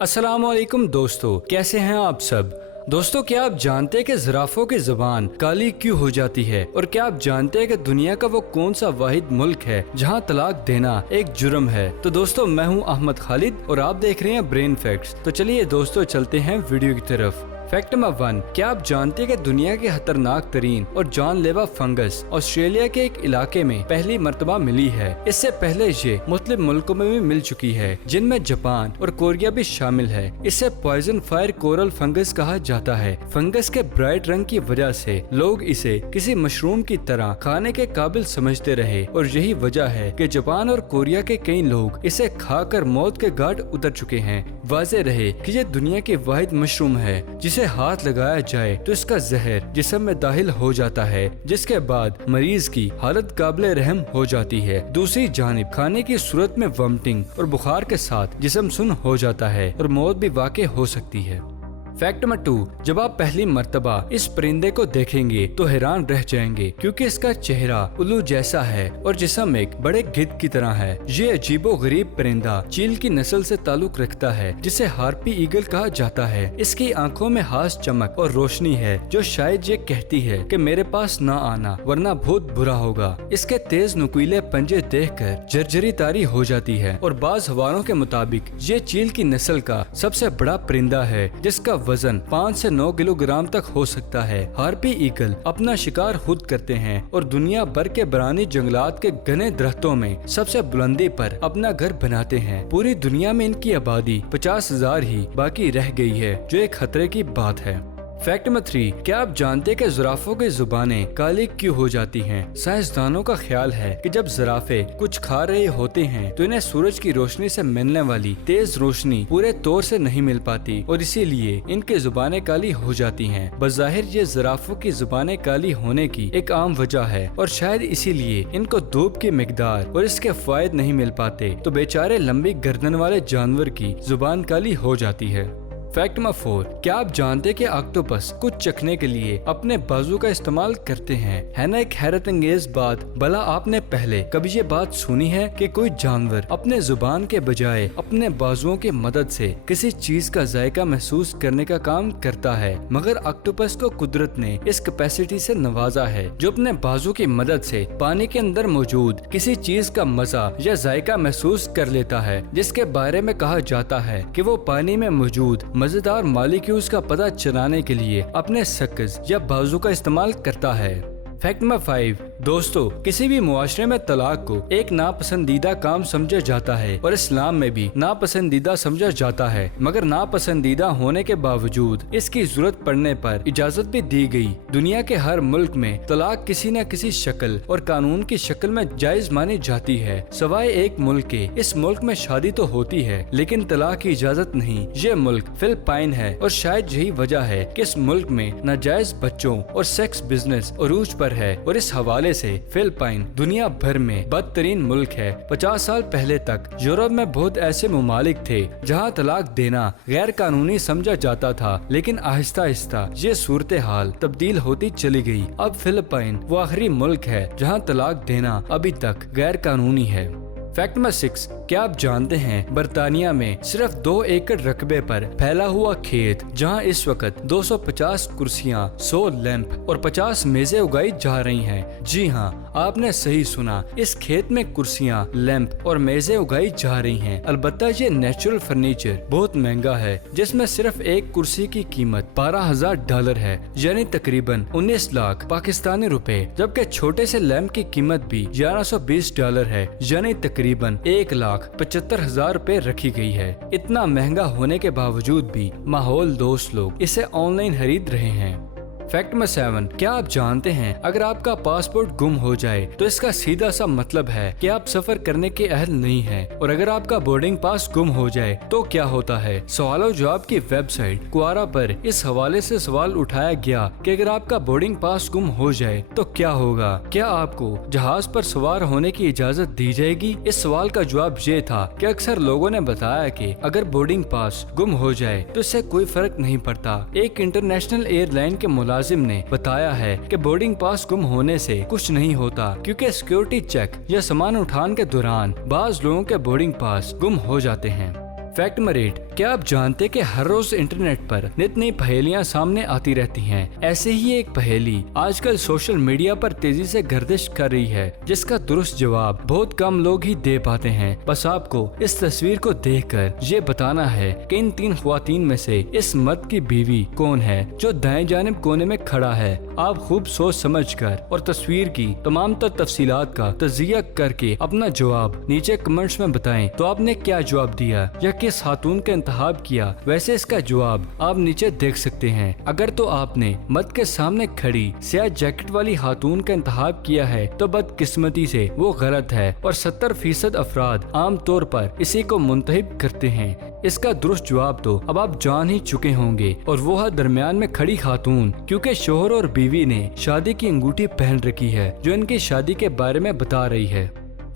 अस्सलाम वालेकुम दोस्तों, कैसे हैं आप सब। दोस्तों, क्या आप जानते हैं कि ज़राफ़ों की ज़ुबान काली क्यों हो जाती है, और क्या आप जानते हैं कि दुनिया का वो कौन सा वाहिद मुल्क है जहां तलाक देना एक जुर्म है। तो दोस्तों, मैं हूं अहमद खालिद और आप देख रहे हैं ब्रेन फैक्ट्स। तो चलिए दोस्तों, चलते हैं वीडियो की तरफ। फैक्ट नंबर 1, क्या आप जानते हैं कि दुनिया के खतरनाक तरीन और जानलेवा फंगस ऑस्ट्रेलिया के एक इलाके में पहली मर्तबा मिली है। इससे पहले ये मुख्तलिफ मुल्कों में भी मिल चुकी है, जिनमें जापान और कोरिया भी शामिल है। इसे पॉइजन फायर कोरल फंगस कहा जाता है। फंगस के ब्राइट रंग की वजह से लोग इसे किसी मशरूम की तरह खाने के काबिल समझते रहे, और यही वजह है कि जापान और कोरिया के कई लोग इसे खाकर मौत के घाट उतर चुके हैं। वाज़ेह रहे कि ये दुनिया की वाहिद मशरूम है जिसे हाथ लगाया जाए तो इसका जहर जिस्म में दाखिल हो जाता है, जिसके बाद मरीज की हालत काबिले रहम हो जाती है। दूसरी जानिब खाने की सूरत में वॉमिटिंग और बुखार के साथ जिस्म सुन्न हो जाता है और मौत भी वाक़ई हो सकती है। फैक्ट नंबर 2, जब आप पहली मर्तबा इस परिंदे को देखेंगे तो हैरान रह जाएंगे, क्योंकि इसका चेहरा उल्लू जैसा है और जिस्म एक बड़े गिद्ध की तरह है। ये अजीबो गरीब परिंदा चील की नस्ल से ताल्लुक रखता है, जिसे हार्पी ईगल कहा जाता है। इसकी आंखों में खास चमक और रोशनी है जो शायद ये कहती है कि मेरे पास ना आना वरना बहुत बुरा होगा। इसके तेज नुकीले पंजे देखकर जर्जरी तारी हो जाती है, और बाज हवालों के मुताबिक ये चील की नस्ल का सबसे बड़ा परिंदा है, जिसका वजन 5 से 9 किलोग्राम तक हो सकता है। हार्पी ईगल अपना शिकार खुद करते हैं और दुनिया भर के बरानी जंगलात के घने दरख्तों में सबसे बुलंदी पर अपना घर बनाते हैं। पूरी दुनिया में इनकी आबादी 50,000 ही बाकी रह गई है, जो एक खतरे की बात है। फैक्ट नंबर 3, क्या आप जानते हैं कि ज़राफ़ों की जुबानें काली क्यों हो जाती हैं। साइंसदानों का ख्याल है कि जब ज़राफ़े कुछ खा रहे होते हैं तो इन्हें सूरज की रोशनी से मिलने वाली तेज रोशनी पूरे तौर से नहीं मिल पाती, और इसीलिए इनकी जुबानें काली हो जाती हैं। बज़ाहिर ये ज़राफ़ों की जुबानें काली होने की एक आम वजह है, और शायद इसीलिए इनको धूप की मिकदार और इसके फायदे नहीं मिल पाते, तो बेचारे लंबी गर्दन वाले जानवर की जुबान काली हो जाती है। फैक्ट नंबर 4, क्या आप जानते हैं कि ऑक्टोपस कुछ चखने के लिए अपने बाजू का इस्तेमाल करते हैं। है ना एक हैरत अंगेज बात। भला आपने पहले कभी ये बात सुनी है कि कोई जानवर अपने जुबान के बजाय अपने बाजुओं की मदद से किसी चीज का जायका महसूस करने का काम करता है। मगर ऑक्टोपस को कुदरत ने इस कैपेसिटी से नवाजा है, जो अपने बाजू की मदद से पानी के अंदर मौजूद किसी चीज का मजा या जायका महसूस कर लेता है, जिसके बारे में कहा जाता है कि वो पानी में मौजूद मजेदार मॉलिक्यूल्स का पता चलाने के लिए अपने सकज या बाजू का इस्तेमाल करता है। फैक्ट नंबर 5, दोस्तों, किसी भी मुआशरे में तलाक को एक नापसंदीदा काम समझा जाता है, और इस्लाम में भी नापसंदीदा समझा जाता है। मगर नापसंदीदा होने के बावजूद इसकी जरूरत पड़ने पर इजाजत भी दी गई। दुनिया के हर मुल्क में तलाक किसी न किसी शक्ल और कानून की शक्ल में जायज मानी जाती है, सिवाय एक मुल्क के। इस मुल्क में शादी तो होती है लेकिन तलाक की इजाजत नहीं। ये मुल्क फिलिपाइन है, और शायद यही वजह है कि इस मुल्क में नाजायज बच्चों और सेक्स बिजनेस अरूज पर है, और इस हवाले से फिलिपाइन दुनिया भर में बदतरीन मुल्क है। 50 साल पहले तक यूरोप में बहुत ऐसे ममालिक थे जहां तलाक देना गैर कानूनी समझा जाता था, लेकिन आहिस्ता आहिस्ता ये सूरत हाल तब्दील होती चली गई। अब फिलिपाइन वो आखिरी मुल्क है जहां तलाक देना अभी तक गैर कानूनी है। फैक्ट नंबर 6, क्या आप जानते हैं बर्तानिया में सिर्फ 2 एकड़ रकबे पर फैला हुआ खेत, जहां इस वक्त 250 कुर्सियां, 100 लैंप और 50 मेजें उगाई जा रही हैं। जी हाँ, आपने सही सुना, इस खेत में कुर्सियां, लैंप और मेजें उगाई जा रही हैं। अलबत्ता ये नेचुरल फर्नीचर बहुत महंगा है, जिसमें सिर्फ एक कुर्सी की कीमत $12,000 है, यानी तकरीबन 19 लाख पाकिस्तानी रुपए, जबकि छोटे से लैंप की कीमत भी $1120 है, यानी तकरीबन 1,75,000 रुपए रखी गई है। इतना महंगा होने के बावजूद भी माहौल दोस्त लोग इसे ऑनलाइन खरीद रहे हैं। फैक्ट नंबर 7, क्या आप जानते हैं अगर आपका पासपोर्ट गुम हो जाए तो इसका सीधा सा मतलब है कि आप सफर करने के अहल नहीं हैं, और अगर आपका बोर्डिंग पास गुम हो जाए तो क्या होता है। सवालों जवाब की वेबसाइट क्वारा पर इस हवाले से सवाल उठाया गया कि अगर आपका बोर्डिंग पास गुम हो जाए तो क्या होगा, क्या आपको जहाज पर सवार होने की इजाजत दी जाएगी। इस सवाल का जवाब ये था कि अक्सर लोगों ने बताया कि अगर बोर्डिंग पास गुम हो जाए तो इससे कोई फर्क नहीं पड़ता। एक इंटरनेशनल एयरलाइन के मुलाजिम ने बताया है कि बोर्डिंग पास गुम होने से कुछ नहीं होता, क्योंकि सिक्योरिटी चेक या सामान उठान के दौरान बाज लोगों के बोर्डिंग पास गुम हो जाते हैं। फैक्ट नंबर 8, क्या आप जानते कि हर रोज इंटरनेट पर नित नई पहेलियां सामने आती रहती हैं? ऐसे ही एक पहेली आजकल सोशल मीडिया पर तेजी से गर्दिश कर रही है, जिसका दुरुस्त जवाब बहुत कम लोग ही दे पाते हैं। बस आपको इस तस्वीर को देखकर ये बताना है कि इन 3 ख्वातीन में से इस मर्द की बीवी कौन है जो दाएं जानिब कोने में खड़ा है। आप खूब सोच समझकर और तस्वीर की तमाम तफसीलात का तजिया करके अपना जवाब नीचे कमेंट्स में बताएं। तो आपने क्या जवाब दिया या किस खातून का इंतखाब किया? वैसे इसका जवाब आप नीचे देख सकते हैं। अगर तो आपने मर्द के सामने खड़ी स्याह जैकेट वाली खातून का इंतखाब किया है तो बदकिस्मती से वो गलत है और 70% अफराद आम तौर पर इसी को मुंतहिब करते हैं। इसका दुरुस्त जवाब तो अब आप जान ही चुके होंगे, और वो है दरमियान में खड़ी खातून, क्योंकि शोहर और बीवी ने शादी की अंगूठी पहन रखी है जो इनकी शादी के बारे में बता रही है।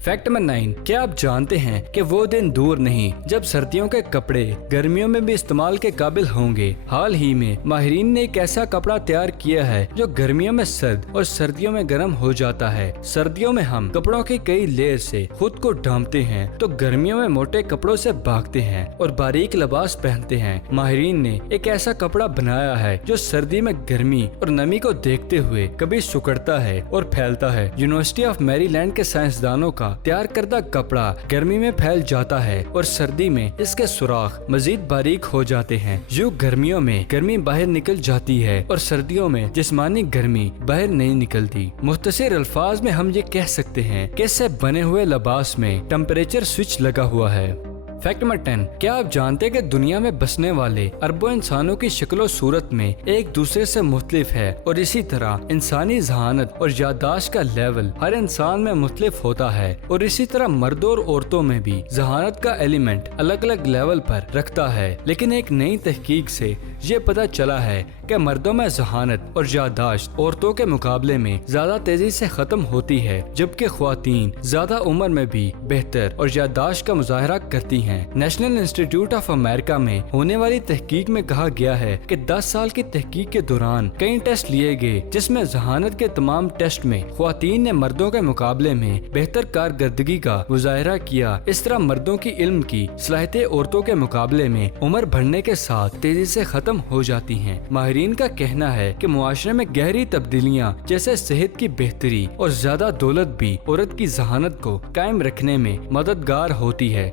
फैक्ट नंबर 9, क्या आप जानते हैं कि वो दिन दूर नहीं जब सर्दियों के कपड़े गर्मियों में भी इस्तेमाल के काबिल होंगे। हाल ही में माहिरीन ने एक ऐसा कपड़ा तैयार किया है जो गर्मियों में सर्द और सर्दियों में गर्म हो जाता है। सर्दियों में हम कपड़ों के कई लेयर से खुद को ढांपते हैं तो गर्मियों में मोटे कपड़ों से भागते हैं और बारीक लिबास पहनते हैं। माहिरीन ने एक ऐसा कपड़ा बनाया है जो सर्दी में गर्मी और नमी को देखते हुए कभी सिकुड़ता है और फैलता है। यूनिवर्सिटी ऑफ मैरीलैंड के साइंसदानों का तैयार करदा कपड़ा गर्मी में फैल जाता है और सर्दी में इसके सुराख मजीद बारीक हो जाते हैं। यूं गर्मियों में गर्मी बाहर निकल जाती है और सर्दियों में जिस्मानी गर्मी बाहर नहीं निकलती। मुख्तसर अल्फाज में हम ये कह सकते हैं कि इससे बने हुए लिबास में टेम्परेचर स्विच लगा हुआ है। फैक्ट नंबर 10, क्या आप जानते हैं कि दुनिया में बसने वाले अरबों इंसानों की शक्ल सूरत में एक दूसरे से मुख्तलिफ है और इसी तरह इंसानी जहानत और याददाश्त का लेवल हर इंसान में मुख्तलिफ होता है और इसी तरह मर्दों और औरतों में भी जहानत का एलिमेंट अलग अलग लेवल पर रखता है। लेकिन एक नई तहकीक से ये पता चला है कि मर्दों में जहानत और याददाश्त औरतों के मुकाबले में ज्यादा तेजी से खत्म होती है, जबकि ख्वातीन ज्यादा उम्र में भी बेहतर और याददाश्त का मुजाहरा करती हैं। नेशनल इंस्टीट्यूट ऑफ अमेरिका में होने वाली तहकीक में कहा गया है कि 10 साल की तहकीक के दौरान कई टेस्ट लिए गए, जिसमें जहानत के तमाम टेस्ट में ख्वातीन ने मर्दों के मुकाबले में बेहतर कारकर्दगी का मुजाहरा किया। इस तरह मर्दों की इल्म की सलाहियतें औरतों के मुकाबले में उम्र बढ़ने के साथ तेजी से खत्म हो जाती हैं। माहिरीन का कहना है कि मुआशरे में गहरी तब्दीलियां जैसे सेहत की बेहतरी और ज्यादा दौलत भी औरत की जहानत को कायम रखने में मददगार होती है।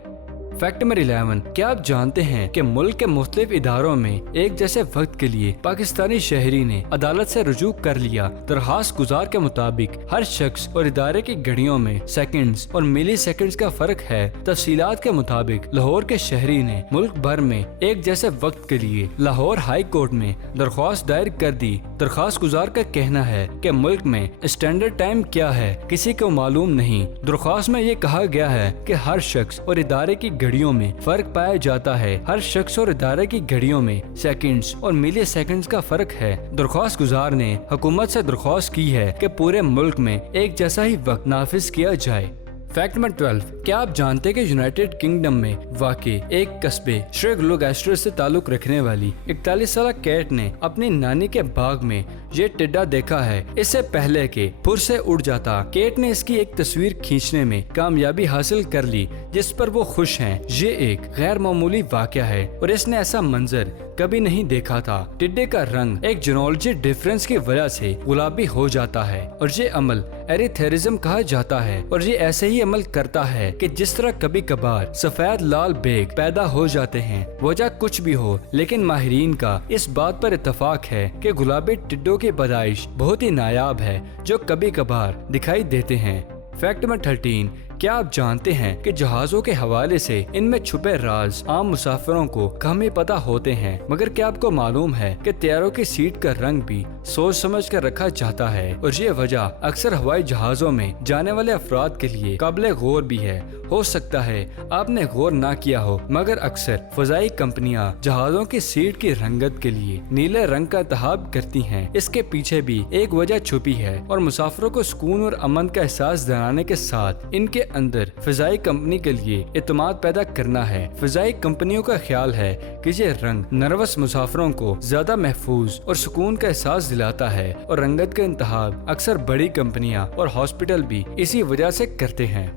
फैक्ट नंबर 11, क्या आप जानते हैं कि मुल्क के मुख्तलिफ इदारों में एक जैसे वक्त के लिए पाकिस्तानी शहरी ने अदालत से रुजू कर लिया। दरखास्त गुजार के मुताबिक हर शख्स और इदारे की घड़ियों में सेकंड्स और मिली सेकंड्स का फर्क है। तफसीलात के मुताबिक लाहौर के शहरी ने मुल्क भर में एक जैसे वक्त के लिए लाहौर हाई कोर्ट में दरख्वास्त दायर कर दी। दरखास्त गुजार का कहना है कि मुल्क में स्टैंडर्ड टाइम क्या है किसी को मालूम नहीं। दरख्वास्त में ये कहा गया है कि हर शख्स और इदारे की घड़ियों में फर्क पाया जाता है। हर शख्स और इदारे की घड़ियों में सेकंड्स और मिली सेकंड्स का फर्क है। दरख्वास्त गुजार ने हुकूमत से दरख्वास्त की है कि पूरे मुल्क में एक जैसा ही वक्त नाफिज किया जाए। फैक्ट नंबर 12, क्या आप जानते हैं कि यूनाइटेड किंगडम में वाक़ई एक कस्बे श्रे ग्लूगेस्टर से ताल्लुक रखने वाली 41 साल कैट ने अपनी नानी के बाग में ये टिड्डा देखा है। इससे पहले के फुर से उड़ जाता, केट ने इसकी एक तस्वीर खींचने में कामयाबी हासिल कर ली, जिस पर वो खुश हैं। ये एक गैर मामूली वाक़या है और इसने ऐसा मंजर कभी नहीं देखा था। टिड्डे का रंग एक जीनोलॉजी डिफरेंस की वजह से गुलाबी हो जाता है और ये अमल एरिथेरिज्म कहा जाता है और ये ऐसे ही अमल करता है कि जिस तरह कभी कभार सफेद लाल बेग पैदा हो जाते हैं। वजह कुछ भी हो, लेकिन माहिरीन का इस बात पर इत्तफाक है कि गुलाबी टिड्डों की पैदाइश बहुत ही नायाब है जो कभी कभार दिखाई देते हैं। फैक्ट नंबर 13, क्या आप जानते हैं कि जहाजों के हवाले से इनमें छुपे राज आम मुसाफिरों को कम ही पता होते हैं, मगर क्या आपको मालूम है कि तैयारों की सीट का रंग भी सोच समझ कर रखा जाता है और ये वजह अक्सर हवाई जहाजों में जाने वाले अफराद के लिए काबिल गौर भी है। हो सकता है आपने गौर ना किया हो, मगर अक्सर फजाई कंपनियां जहाजों की सीट की रंगत के लिए नीले रंग का इंतखाब करती हैं। इसके पीछे भी एक वजह छुपी है और मुसाफिरों को सुकून और अमन का एहसास दिलाने के साथ इनके अंदर फिजाई कंपनी के लिए इत्मीनान पैदा करना है। फिजाई कंपनियों का ख्याल है कि ये रंग नर्वस मुसाफिरों को ज्यादा महफूज और सुकून का एहसास दिलाता है और रंगत का इंतखाब अक्सर बड़ी कंपनियां और हॉस्पिटल भी इसी वजह से करते हैं।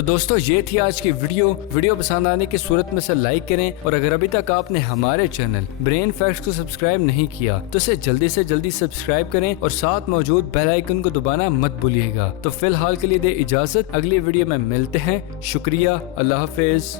تو دوستو یہ تھی آج کی ویڈیو پسند آنے کی صورت میں سے لائک کریں، اور اگر ابھی تک آپ نے ہمارے چینل برین فیکٹس کو سبسکرائب نہیں کیا تو اسے جلدی سے جلدی سبسکرائب کریں اور ساتھ موجود بیل آئیکن کو دبانا مت بھولیے گا۔ تو فی الحال کے لیے دے اجازت، اگلی ویڈیو میں ملتے ہیں، شکریہ، اللہ حافظ۔